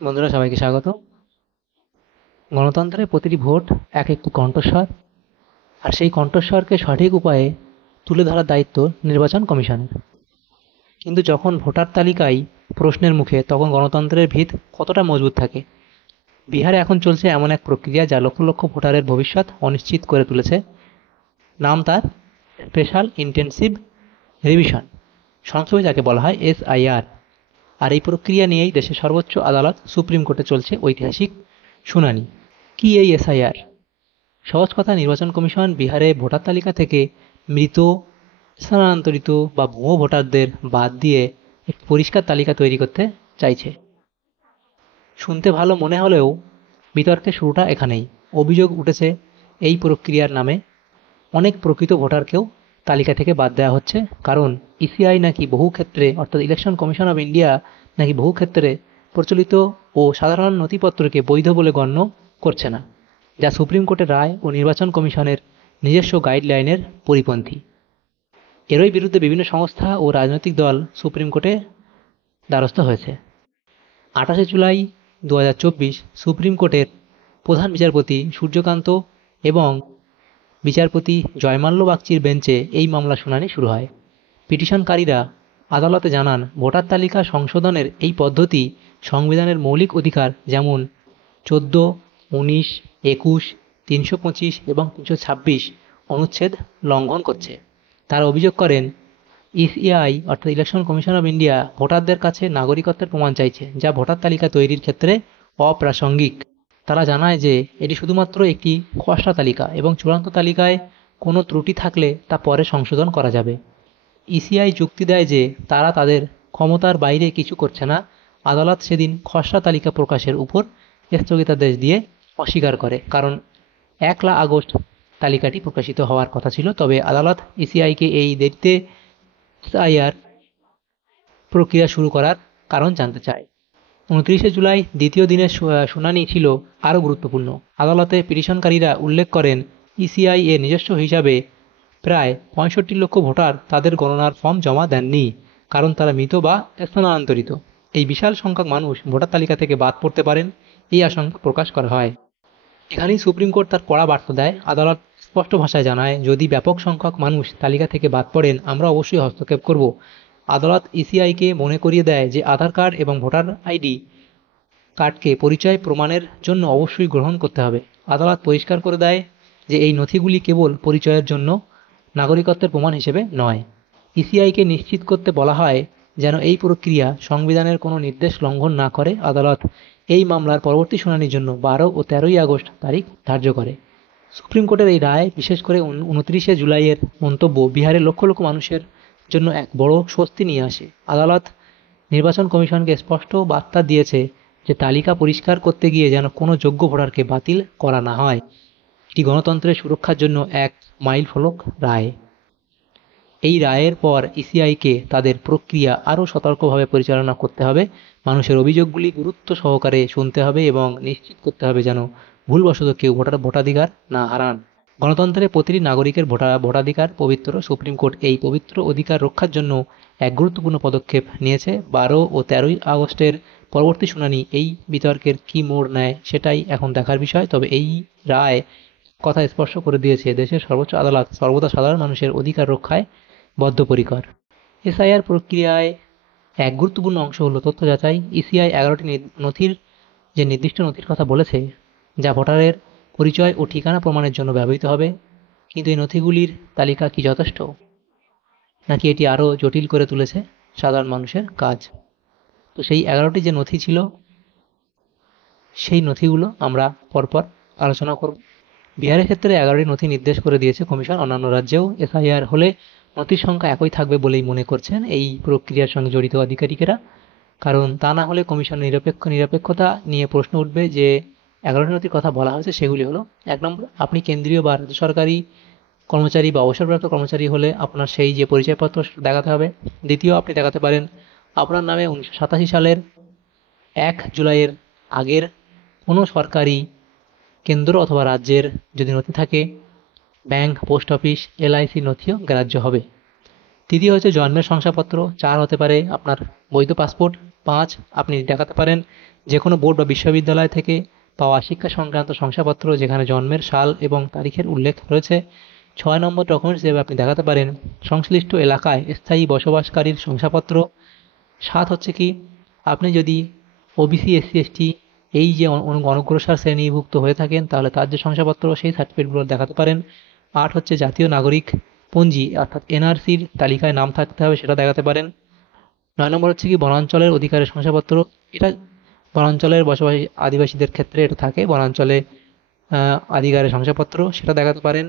বন্ধুরা, সবাইকে স্বাগত। গণতন্ত্রের প্রতিটি ভোট এক একটি কণ্ঠস্বর, আর সেই কণ্ঠস্বরকে সঠিক উপায়ে তুলে ধরার দায়িত্ব নির্বাচন কমিশনের। কিন্তু যখন ভোটার তালিকায় প্রশ্নের মুখে, তখন গণতন্ত্রের ভিত কতটা মজবুত থাকে? বিহারে এখন চলছে এমন এক প্রক্রিয়া যা লক্ষ লক্ষ ভোটারের ভবিষ্যৎ অনিশ্চিত করে তুলেছে। নাম তার স্পেশাল ইন্টেনসিভ রিভিশন, সংক্ষেপে যাকে বলা হয় SIR। আর এই প্রক্রিয়া নিয়েই দেশের সর্বোচ্চ আদালত সুপ্রিম কোর্টে চলছে ঐতিহাসিক শুনানি। কি এই SIR? সহজ কথা, নির্বাচন কমিশন বিহারে ভোটার তালিকা থেকে মৃত, স্থানান্তরিত বা ভুয়ো ভোটারদের বাদ দিয়ে একটি পরিষ্কার তালিকা তৈরি করতে চাইছে। শুনতে ভালো মনে হলেও বিতর্কের শুরুটা এখানেই। অভিযোগ উঠেছে এই প্রক্রিয়ার নামে অনেক প্রকৃত ভোটারকেও তালিকা থেকে বাদ দেওয়া হচ্ছে, কারণ ইসিআই নাকি বহু ক্ষেত্রে, অর্থাৎ ইলেকশন কমিশন অফ ইন্ডিয়া নাকি বহু ক্ষেত্রে প্রচলিত ও সাধারণ নথিপত্রকে বৈধ বলে গণ্য করছে না, যা সুপ্রিম কোর্টের রায় ও নির্বাচন কমিশনের নিজস্ব গাইডলাইনের পরিপন্থী। এরই বিরুদ্ধে বিভিন্ন সংস্থা ও রাজনৈতিক দল সুপ্রিম কোর্টে দ্বারস্থ হয়েছে। 28শে জুলাই 2024 সুপ্রিম কোর্টের প্রধান বিচারপতি সূর্যকান্ত এবং বিচারপতি জয়মাল্য বাগচির বেঞ্চে এই মামলা শুনানি শুরু হয়। পিটিশনকারীরা আদালতে জানান, ভোটার তালিকা সংশোধনের এই পদ্ধতি সংবিধানের মৌলিক অধিকার যেমন 14, 19, 21, 325 এবং 326 অনুচ্ছেদ লঙ্ঘন করছে। তারা অভিযোগ করেন, ইসিআই অর্থাৎ ইলেকশন কমিশন অফ ইন্ডিয়া ভোটারদের কাছে নাগরিকত্বের প্রমাণ চাইছে, যা ভোটার তালিকা তৈরির ক্ষেত্রে অপ্রাসঙ্গিক। তারা জানায় যে এটি শুধুমাত্র একটি খসড়া তালিকা এবং চূড়ান্ত তালিকায় কোনো ত্রুটি থাকলে তা পরে সংশোধন করা যাবে। ইসিআই যুক্তি দেয় যে তারা তাদের ক্ষমতার বাইরে কিছু করছে না। আদালত সেদিন খসড়া তালিকা প্রকাশের উপর স্থগিতাদেশ দিয়ে অস্বীকার করে, কারণ 1 আগস্ট তালিকাটি প্রকাশিত হওয়ার কথা ছিল। তবে আদালত ইসিআইকে এই দেরিতে SIR প্রক্রিয়া শুরু করার কারণ জানতে চায়। 29শে জুলাই দ্বিতীয় দিনের শুনানি ছিল আরও গুরুত্বপূর্ণ। আদালতে পিটিশনকারীরা উল্লেখ করেন, ইসিআই এর নিজস্ব হিসাবে প্রায় 65 লক্ষ ভোটার তাদের গণনার ফর্ম জমা দেননি, কারণ তারা মৃত বা স্থানান্তরিত। এই বিশাল সংখ্যক মানুষ ভোটার তালিকা থেকে বাদ পড়তে পারেন, এই আশঙ্কা প্রকাশ করা হয়। এখানেই সুপ্রিম কোর্ট তার কড়া বার্তা দেয়। আদালত স্পষ্ট ভাষায় জানায়, যদি ব্যাপক সংখ্যক মানুষ তালিকা থেকে বাদ পড়েন, আমরা অবশ্যই হস্তক্ষেপ করব। আদালত ইসিআইকে মনে করিয়ে দেয় যে আধার কার্ড এবং ভোটার আইডি কার্ডকে পরিচয় প্রমাণের জন্য অবশ্যই গ্রহণ করতে হবে। আদালত পরিষ্কার করে দেয় যে এই নথিগুলি কেবল পরিচয়ের জন্য, নাগরিকত্বের প্রমাণ হিসেবে নয়। ইসিআইকে নিশ্চিত করতে বলা হয় যেন এই প্রক্রিয়া সংবিধানের কোনো নির্দেশ লঙ্ঘন না করে। আদালত এই মামলার পরবর্তী শুনানির জন্য 12 ও 13 আগস্ট তারিখ ধার্য করে। সুপ্রিম কোর্টের এই রায়, বিশেষ করে 29শে জুলাইয়ের মন্তব্য, বিহারের লক্ষ লক্ষ মানুষের জন্য এক বড় স্বস্তি নিয়ে আসে। আদালত নির্বাচন কমিশনকে স্পষ্ট বার্তা দিয়েছে যে তালিকা পরিষ্কার করতে গিয়ে যেন কোনো যোগ্য ভোটারকে বাতিল করা না হয়। এটি গণতন্ত্রের সুরক্ষার জন্য এক মাইলফলক রায়। এই রায়ের পর ইসিআইকে তাদের প্রক্রিয়া আরও সতর্কভাবে পরিচালনা করতে হবে। মানুষের অভিযোগগুলি গুরুত্ব সহকারে শুনতে হবে এবং নিশ্চিত করতে হবে যেন ভুলবশত কেউ ভোটাধিকার না হারান। গণতন্ত্রের প্রতিটি নাগরিকের ভোটাধিকার পবিত্র। সুপ্রিম কোর্ট এই পবিত্র অধিকার রক্ষার জন্য এক গুরুত্বপূর্ণ পদক্ষেপ নিয়েছে। 12 ও 13 আগস্টের পরবর্তী শুনানি এই বিতর্কের কি মোড় নেয় সেটাই এখন দেখার বিষয়। তবে এই রায় কথা স্পষ্ট করে দিয়েছে, দেশের সর্বোচ্চ আদালত সর্বদা সাধারণ মানুষের অধিকার রক্ষায় বদ্ধপরিকর। SIR প্রক্রিয়ায় এক গুরুত্বপূর্ণ অংশ হলো তথ্য যাচাই। ইসিআই 11টি নথির যে নির্দিষ্ট নথির কথা বলেছে, যা ভোটারের পরিচয় ও ঠিকানা প্রমাণের জন্য ব্যবহৃত হবে। কিন্তু এই নথিগুলির তালিকা কি যথেষ্ট, নাকি এটি আরও জটিল করে তুলেছে সাধারণ মানুষের কাজ? তো সেই 11টি যে নথি ছিল, সেই নথিগুলো আমরা পরপর আলোচনা করব। বিহারের ক্ষেত্রে 11টি নথি নির্দেশ করে দিয়েছে কমিশন। অন্যান্য রাজ্যেও SIR হলে নথির সংখ্যা একই থাকবে বলেই মনে করছেন এই প্রক্রিয়ার সঙ্গে জড়িত আধিকারিকেরা, কারণ তা না হলে কমিশন নিরপেক্ষতা নিয়ে প্রশ্ন উঠবে। যে 11টি নথির কথা বলা হয়েছে সেগুলি হলো: 1 নম্বর, আপনি কেন্দ্রীয় বা রাজ্য সরকারি কর্মচারী বা অবসরপ্রাপ্ত কর্মচারী হলে আপনার সেই যে পরিচয়পত্র দেখাতে হবে। দ্বিতীয়, আপনি দেখাতে পারেন আপনার নামে 1987 সালের 1 জুলাইয়ের আগের কোনো সরকারি কেন্দ্র অথবা রাজ্যের যদি নথি থাকে। ব্যাংক, পোস্ট অফিস, LIC নথিও গ্রাহ্য হবে। তৃতীয় হচ্ছে জন্মের শংসাপত্র। 4 হতে পারে আপনার বৈধ পাসপোর্ট। 5, আপনি দেখাতে পারেন যে কোনো বোর্ড বা বিশ্ববিদ্যালয় থেকে পাওয়া শিক্ষা সংক্রান্ত শংসাপত্র যেখানে জন্মের সাল এবং তারিখের উল্লেখ রয়েছে। 6 নম্বর ডকুমেন্টস হিসেবে আপনি দেখাতে পারেন সংশ্লিষ্ট এলাকায় স্থায়ী বসবাসকারীর শংসাপত্র। 7 হচ্ছে কি, আপনি যদি ওবিসি, এসসি, এসটি এই যে অনগ্রসর শ্রেণীভুক্ত হয়ে থাকেন তাহলে তার যে শংসাপত্র সেই সার্টিফিকেটগুলো দেখাতে পারেন। 8 হচ্ছে জাতীয় নাগরিক পঞ্জি অর্থাৎ এনআরসির তালিকায় নাম থাকতে হবে, সেটা দেখাতে পারেন। 9 নম্বর হচ্ছে কি বনাঞ্চলের অধিকারের শংসাপত্র। এটা বনাঞ্চলের বসবাসী আদিবাসীদের ক্ষেত্রে এটা থাকে, বনাঞ্চলে অধিকারের শংসাপত্র, সেটা দেখাতে পারেন।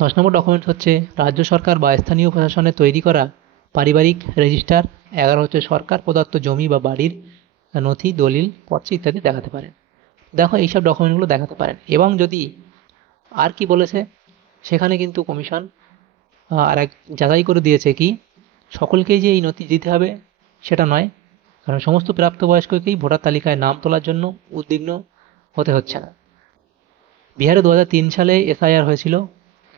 10 নম্বর ডকুমেন্টস হচ্ছে রাজ্য সরকার বা স্থানীয় প্রশাসনে তৈরি করা পারিবারিক রেজিস্টার। 11 হচ্ছে সরকার প্রদত্ত জমি বা বাড়ির নথি, দলিল পত্র ইত্যাদি দেখাতে পারেন। দেখো এইসব ডকুমেন্টগুলো দেখাতে পারেন। এবং যদি আর কি বলেছে সেখানে কিন্তু কমিশন আর এক যাচাই করে দিয়েছে কি সকলকেই যে এই নথি দিতে হবে সেটা নয়, কারণ সমস্ত প্রাপ্তবয়স্ককেই ভোটার তালিকায় নাম তোলার জন্য উদ্বিগ্ন হতে হচ্ছে না। বিহারে 2003 সালে এসআইআর হয়েছিল,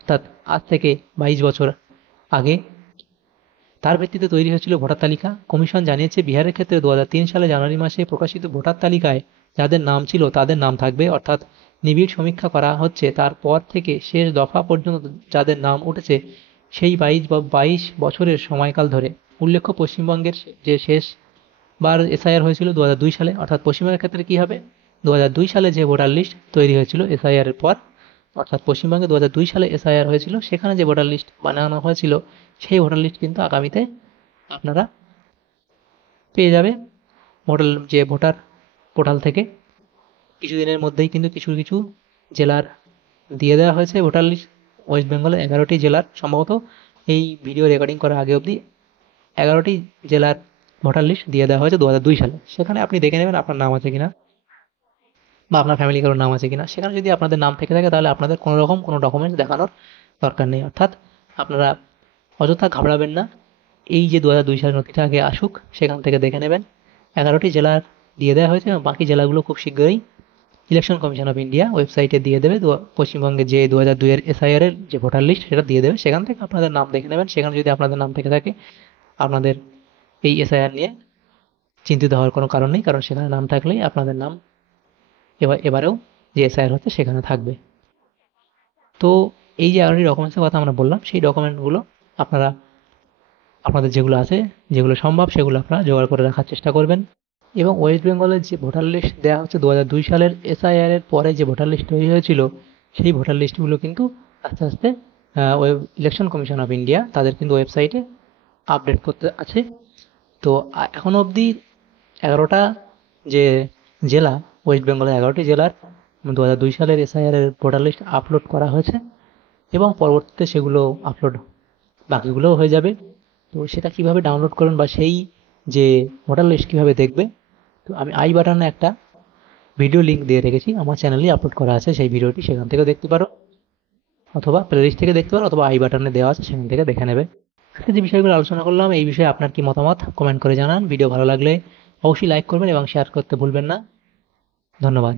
অর্থাৎ আজ থেকে 22 বছর আগে। তার ভিত্তিতে তৈরি হয়েছিল ভোটার তালিকা। কমিশন জানিয়েছে বিহারের ক্ষেত্রে 2003 সালে জানুয়ারি মাসে প্রকাশিত ভোটার তালিকায় যাদের নাম ছিল তাদের নাম থাকবে, অর্থাৎ নিবিড় সমীক্ষা করা হচ্ছে তারপর থেকে শেষ দফা পর্যন্ত যাদের নাম উঠেছে সেই 22 বছরের সময়কাল ধরে। উল্লেখ্য পশ্চিমবঙ্গের যে শেষবার এসআইআর হয়েছিল 2002 সালে, অর্থাৎ পশ্চিমবঙ্গের ক্ষেত্রে কি হবে 2002 সালে যে ভোটার লিস্ট তৈরি হয়েছিল এসআইআর এর পর, অর্থাৎ পশ্চিমবঙ্গে 2002 সালে এসআইআর হয়েছিল সেখানে যে ভোটার লিস্ট বানানো হয়েছিল সেই ভোটার লিস্ট কিন্তু আগামীতে আপনারা পেয়ে যাবে ভোটার পোর্টাল থেকে। কিছুদিনের মধ্যেই কিন্তু কিছু কিছু জেলার দিয়ে দেওয়া হয়েছে ভোটার লিস্ট। ওয়েস্ট বেঙ্গলে 11টি জেলার সম্ভবত এই ভিডিও রেকর্ডিং করার আগে অবধি 11টি জেলার ভোটার লিস্ট দিয়ে দেওয়া হয়েছে 2002 সালে। সেখানে আপনি দেখে নেবেন আপনার নাম আছে কিনা বা আপনার ফ্যামিলি কারোর নাম আছে কিনা। সেখানে যদি আপনাদের নাম থেকে থাকে তাহলে আপনাদের কোনো রকম কোনো ডকুমেন্টস দেখানোর দরকার নেই, অর্থাৎ আপনারা অযথা ঘাবড়াবেন না। এই যে 2002 সালের নথিটা আগে আসুক, সেখান থেকে দেখে নেবেন। 11টি জেলার দিয়ে দেওয়া হয়েছে এবং বাকি জেলাগুলো খুব শীঘ্রই ইলেকশন কমিশন অফ ইন্ডিয়া ওয়েবসাইটে দিয়ে দেবে। পশ্চিমবঙ্গে যে 2002 এর এসআইআর এর যে ভোটার লিস্ট সেটা দিয়ে দেবে, সেখান থেকে আপনাদের নাম দেখে নেবেন। সেখানে যদি আপনাদের নাম থেকে থাকে আপনাদের এই এসআইআর নিয়ে চিন্তিত হওয়ার কোনো কারণ নেই, কারণ সেখানে নাম থাকলেই আপনাদের নাম এবারেও যে এসআইআর হচ্ছে সেখানে থাকবে। তো এই যে 11টি ডকুমেন্টসের কথা আমরা বললাম সেই ডকুমেন্টগুলো আপনারা আপনাদের যেগুলো আছে, যেগুলো সম্ভব সেগুলো আপনারা জোগাড় করে রাখার চেষ্টা করবেন। এবং ওয়েস্ট বেঙ্গলের যে ভোটার লিস্ট দেওয়া হচ্ছে 2002 সালের এসআইআর এর পরে যে ভোটার লিস্ট তৈরি হয়েছিল সেই ভোটার লিস্টগুলো কিন্তু আস্তে আস্তে ইলেকশন কমিশন অফ ইন্ডিয়া তাদের কিন্তু ওয়েবসাইটে আপডেট করতে আছে। তো এখনো অবধি 11টা যে জেলা, ওয়েস্ট বেঙ্গলের 11টি জেলার 2002 সালের এসআইআর এর ভোটার লিস্ট আপলোড করা হয়েছে এবং পরবর্তীতে সেগুলো আপলোড বাকিগুলোও হয়ে যাবে। তো সেটা কিভাবে ডাউনলোড করবেন বা সেই যে ভোটার লিস্ট কীভাবে দেখবে, তো আমি আই বাটনে একটা ভিডিও লিঙ্ক দিয়ে রেখেছি, আমার চ্যানেলেই আপলোড করা আছে সেই ভিডিওটি, সেখান থেকেও দেখতে পারো অথবা প্লেলিস্ট থেকে দেখতে পারো অথবা আই বাটনে দেওয়া আছে সেখান থেকে দেখে নেবে। আজকে যে বিষয়গুলো আলোচনা করলাম এই বিষয়ে আপনার কি মতামত কমেন্ট করে জানান। ভিডিও ভালো লাগলে অবশ্যই লাইক করবেন এবং শেয়ার করতে ভুলবেন না। ধন্যবাদ।